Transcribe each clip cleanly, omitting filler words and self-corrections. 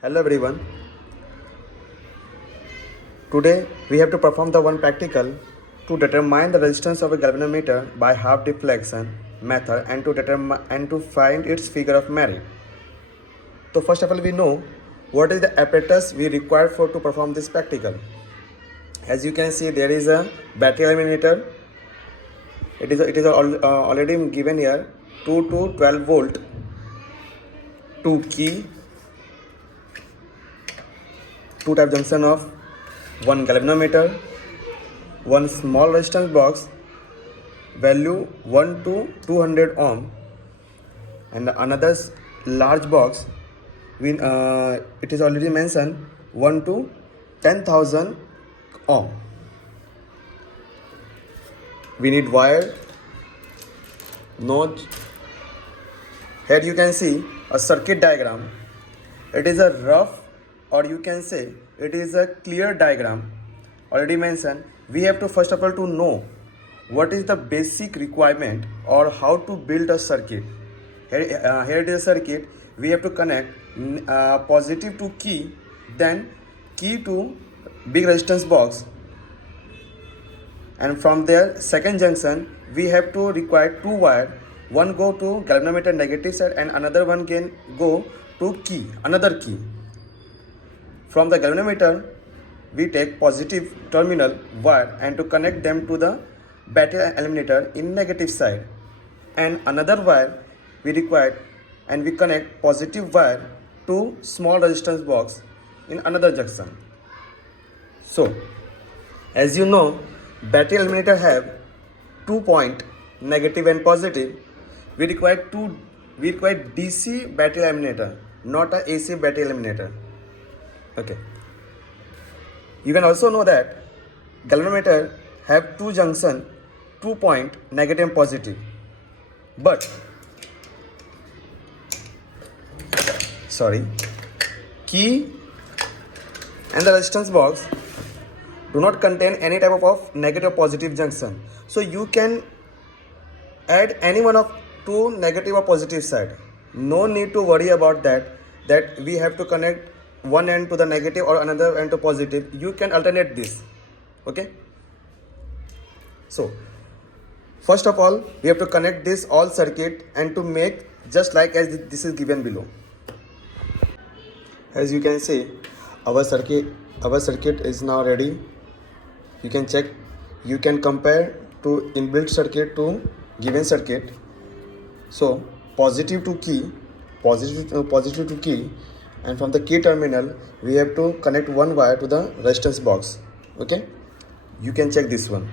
Hello everyone. Today we have to perform the one practical to determine the resistance of a galvanometer by half deflection method and to determine and to find its figure of merit. So first of all we know what is the apparatus we require for to perform this practical. As you can see there is a battery eliminator. It is already given here 2 to 12 volt, 2 key, 2 type junction of one galvanometer, one small resistance box value 1 to 200 ohm, and another large box it is already mentioned 1 to 10,000 ohm. We need wire, notch. Here you can see a circuit diagram. It is a rough, or you can say it is a clear diagram already mentioned. We have to first of all to know what is the basic requirement or how to build a circuit. Here it is a circuit. We have to connect positive to key, then key to big resistance box, and from there second junction we have to require two wire. One go to galvanometer negative side and another one can go to key, another key. From the galvanometer we take positive terminal wire and to connect them to the battery eliminator in negative side, and another wire we require and we connect positive wire to small resistance box in another junction. So as you know, battery eliminator have 2 point, negative and positive. We require DC battery eliminator, not a AC battery eliminator. Okay. You can also know that galvanometer have two junction, 2 point, negative and positive. But key and the resistance box do not contain any type of negative or positive junction. So you can add any one of two negative or positive side. No need to worry about that we have to connect one end to the negative or another end to positive. You can alternate this. Okay. So first of all we have to connect this all circuit and to make just like as this is given below. As you can see, our circuit is now ready. You can check, you can compare to inbuilt circuit to given circuit. So positive to key, and from the key terminal we have to connect one wire to the resistance box. Okay, you can check this one.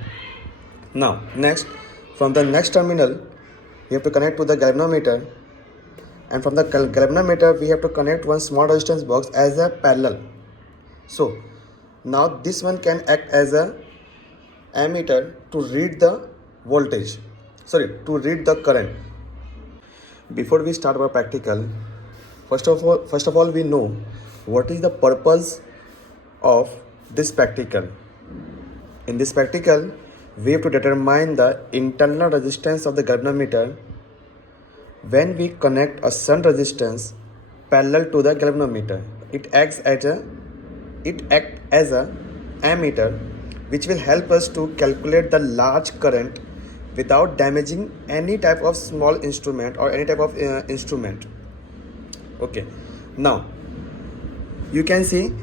Now next, from the next terminal we have to connect to the galvanometer, and from the galvanometer we have to connect one small resistance box as a parallel. So now this one can act as a ammeter to read the voltage, to read the current. Before we start our practical, first of all we know what is the purpose of this practical. In this practical we have to determine the internal resistance of the galvanometer when we connect a shunt resistance parallel to the galvanometer. It acts as a ammeter which will help us to calculate the large current without damaging any type of small instrument or any type of instrument. Okay, now you can see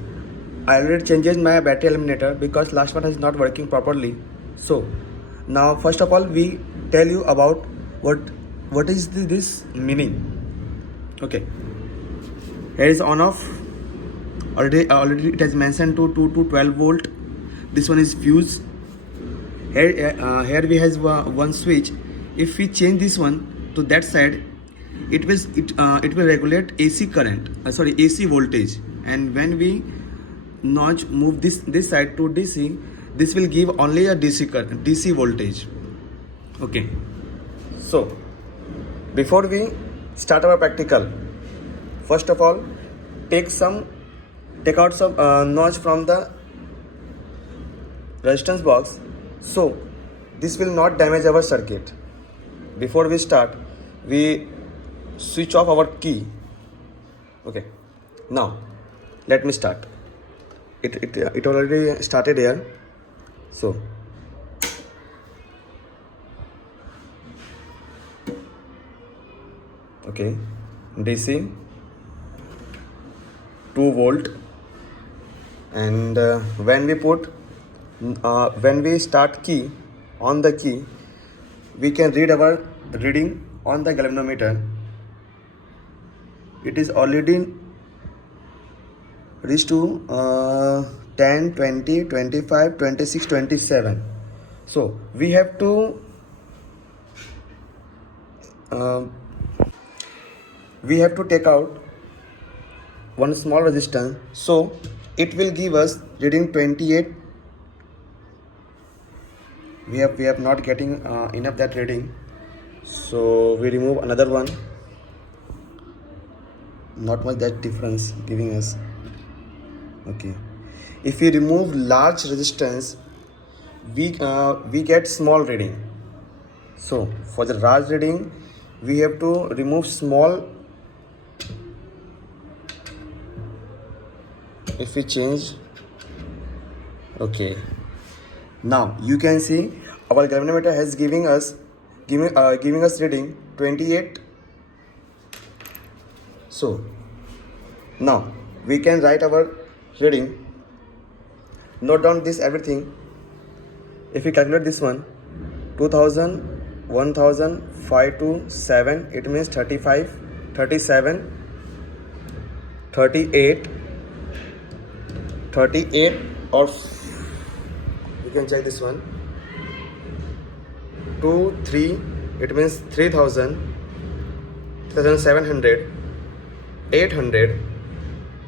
I already changed my battery eliminator because last one is not working properly. So now first of all we tell you about what is this meaning. Okay, here is on off. Already it has mentioned to 2 to 12 volt. This one is fuse. Here we has one switch. If we change this one to that side, it will regulate AC current, AC voltage. And when we notch move this side to DC, this will give only a DC voltage. Okay. So before we start our practical, first of all take out some notch from the resistance box, so this will not damage our circuit. Before we start, we switch off our key. Okay, now Let me start. It already started here. So okay, DC 2 volt, and when we start key on the key, we can read our reading on the galvanometer. It is already reached to 10, 20, 25, 26, 27. So we have to take out one small resistance, so it will give us reading 28. We have not getting enough that reading, so we remove another one. Not much that difference giving us. Okay, if we remove large resistance, we get small reading. So for the large reading, we have to remove small. If we change, okay, now you can see our galvanometer has giving us reading 28. So now we can write our reading. Note down this everything. If we calculate this one, 2000, 1000, 5 to 7, it means 35, 37, 38, 38, or you can check this one, 2, 3, it means 3000, 3700, 800,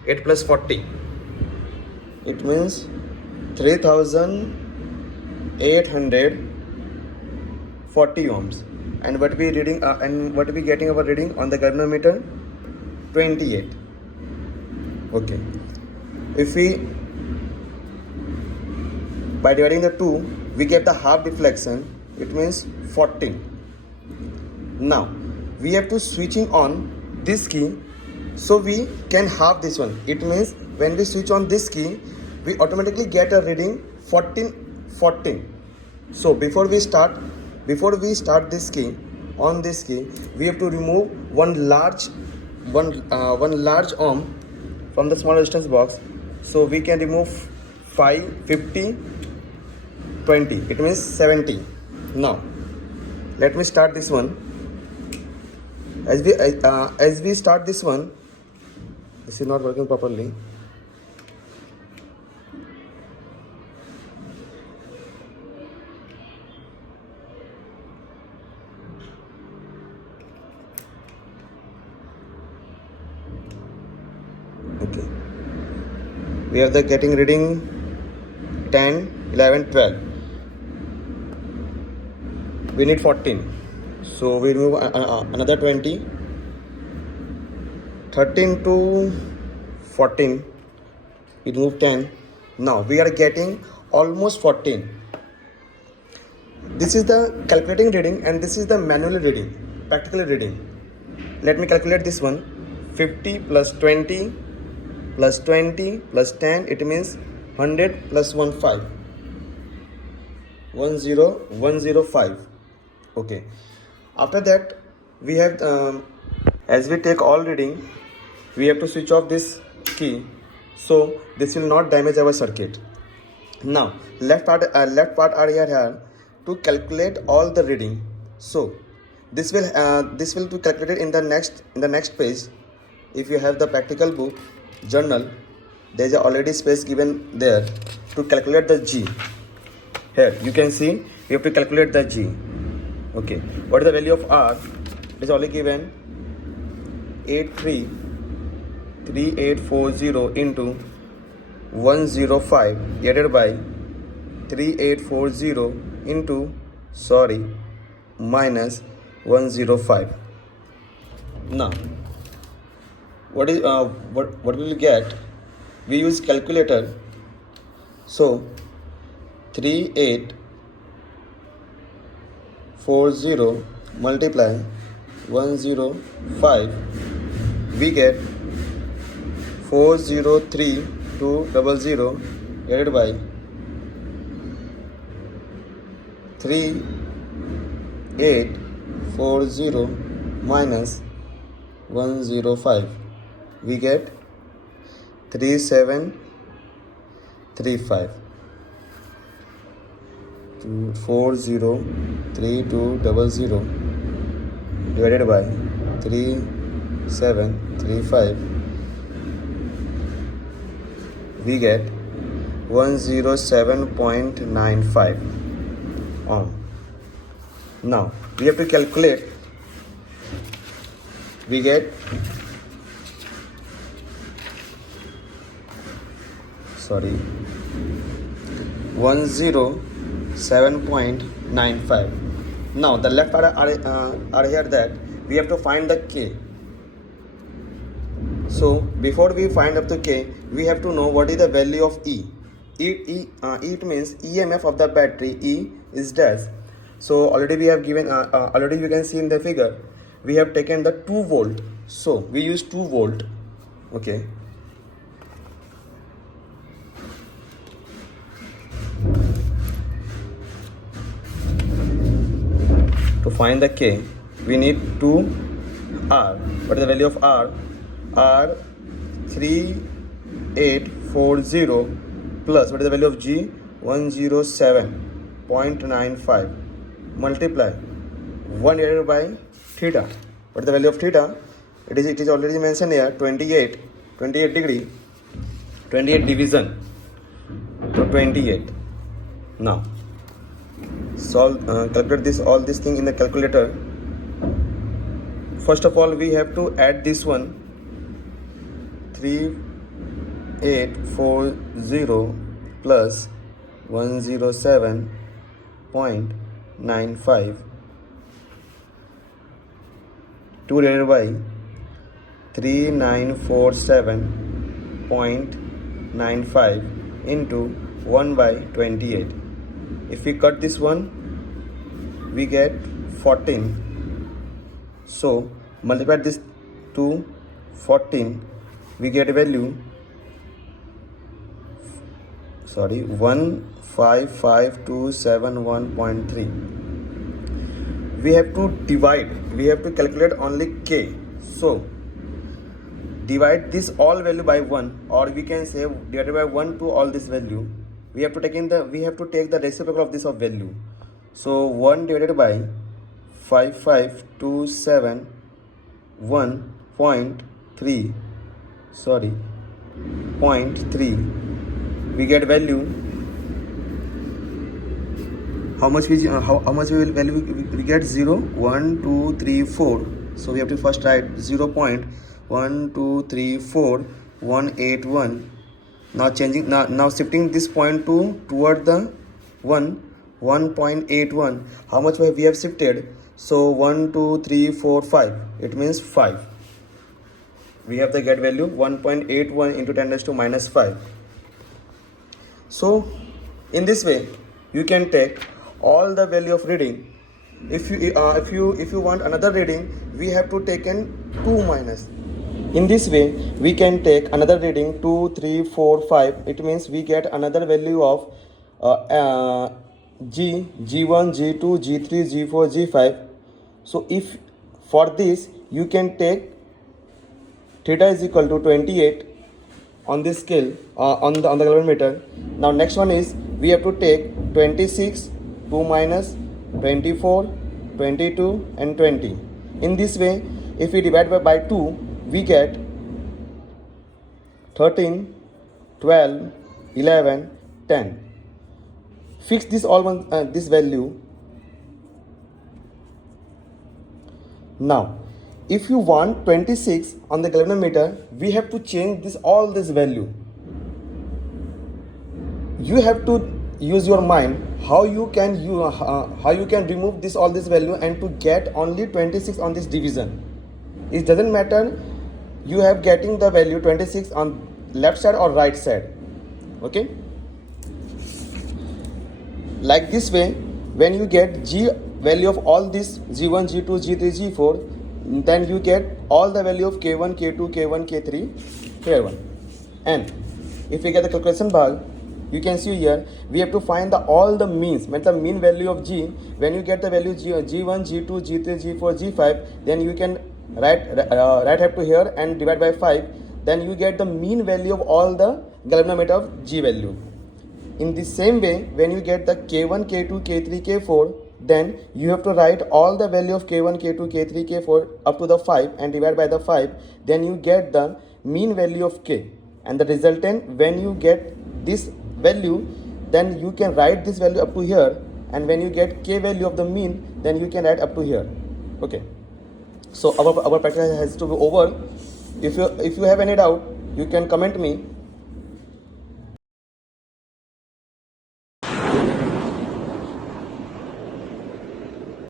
8 plus 40, it means 3840 ohms. And what we reading what we getting our reading on the galvanometer? 28. Okay, if we by dividing the 2, we get the half deflection, it means 14. Now we have to switching on this key, so we can half this one. It means when we switch on this key, we automatically get a reading 14. So before we start this key, on this key, we have to remove one large ohm from the small resistance box. So we can remove 5, 50, 20, it means 70. Now let me start this one. As we start this one, this is not working properly. Okay, we have the getting reading 10, 11, 12. We need 14, so we remove another 20. 13 to 14, we remove 10. Now we are getting almost 14. This is the calculating reading, and this is the manual reading, practical reading. Let me calculate this one. 50 plus 20 plus 20 plus 10, it means 100 plus 15, 10105. Okay, after that we have as we take all reading, we have to switch off this key, so this will not damage our circuit. Now left part are here to calculate all the reading. So this will be calculated in the next page. If you have the practical book, journal, there is already space given there to calculate the G. Here you can see we have to calculate the G. Okay, what is the value of R? It is only given 833840 into 105 divided by 3840 into minus 105. Now what will we get? We use calculator. So 3840 multiply 105, we get 403,200 divided by 3840 minus 105. We get 3735. 403,200 divided by 3735, we get 107.95 ohm. Now we have to calculate. We get 107.95. Now the left part are here that we have to find the K. So before we find up the K, we have to know what is the value of E. It means EMF of the battery. E is dash. So already we have given, already you can see in the figure, we have taken the 2 volt. So we use 2 volt. Okay. To find the K, we need 2 R. What is the value of R? R 3840 plus what is the value of G? 107.95 multiply 1 divided by theta. What is the value of theta? It is already mentioned here, 28 degree, 28 division to 28. Now solve, calculate all this thing in the calculator. First of all, we have to add this one, 3840 plus 107.95, 2 divided by 3947.95 into 1 by 28. If we cut this one, we get 14. So multiply this to 14, we get a value 155,271.3. We have to divide, we have to calculate only K. So divide this all value by 1, or we can say divided by 1 to all this value. We have to take the reciprocal of this of value. So 1 divided by 55,271.3, 0.3, we get value. How much we get? 0, 1, 2, 3, 4. So we have to first write 0.1234181. Now changing, now shifting this point toward the 1.81. How much we have shifted? So 1, 2, 3, 4, 5. It means 5. We have the get value 1.81 into 10 raised to minus 5. So in this way, you can take all the value of reading. If you want another reading, we have to take in 2 minus. In this way, we can take another reading 2, 3, 4, 5. It means we get another value of G, G1, G2, G3, G4, G5. So if for this you can take theta is equal to 28 on this scale, on the galvanometer. Now next one is we have to take 26, 2 minus, 24, 22 and 20. In this way, if we divide by 2, we get 13, 12, 11, 10. Fix this this value. Now if you want 26 on the galvanometer, we have to change all this value. You have to use your mind how you can remove all this value and to get only 26 on this division. It doesn't matter you have getting the value 26 on left side or right side. Okay, like this way, when you get G value of all this G1, G2, G3, G4, then you get all the value of K1, K2, K1, K3 here one. And if we get the calculation bar, you can see here we have to find all the means, means the mean value of g. When you get the value g1, g2, g3, g4, g5, then you can write up to here and divide by 5. Then you get the mean value of all the galvanometer of g value. In the same way, when you get the k1, k2, k3, k4, then you have to write all the value of k1, k2, k3, k4 up to the 5 and divide by the 5. Then you get the mean value of k. And the resultant, when you get this value, then you can write this value up to here. And when you get k value of the mean, then you can write up to here. Okay. So our practice has to be over. If you have any doubt, you can comment me.